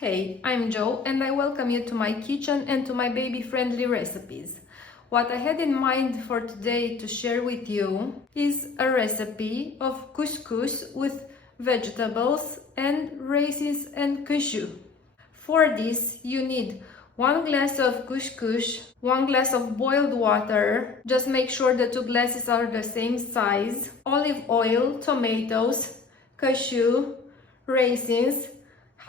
Hey, I'm Jo and I welcome you to my kitchen and to my baby-friendly recipes. What I had in mind for today to share with you is a recipe of couscous with vegetables and raisins and cashew. For this, you need 1 glass of couscous, 1 glass of boiled water, just make sure the 2 glasses are the same size, olive oil, tomatoes, cashew, raisins,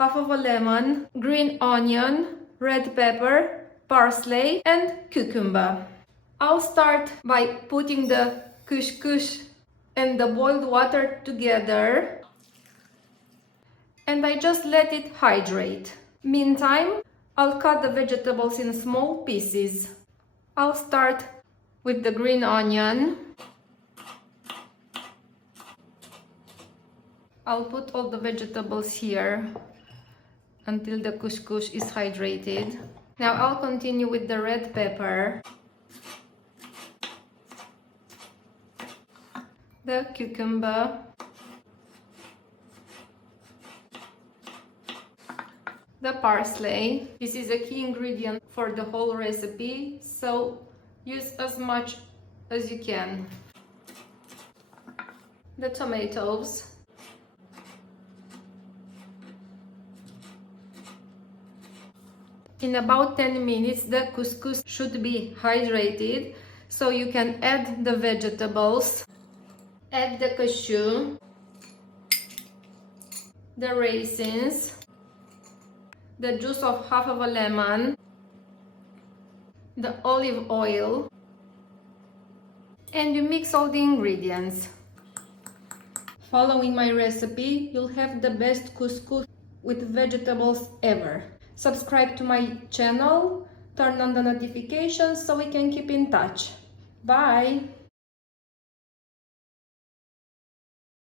half of a lemon, green onion, red pepper, parsley and cucumber. I'll start by putting the couscous and the boiled water together and I just let it hydrate. Meantime, I'll cut the vegetables in small pieces. I'll start with the green onion. I'll put all the vegetables here until the couscous is hydrated. Now I'll continue with the red pepper, the cucumber, the parsley. This is a key ingredient for the whole recipe, so use as much as you can. The tomatoes, in about 10 minutes the couscous should be hydrated, so you can add the vegetables, add the cashew, the raisins, the juice of half of a lemon, the olive oil, and you mix all the ingredients. Following my recipe, you'll have the best couscous with vegetables ever. Subscribe to my channel, turn on the notifications so we can keep in touch. Bye!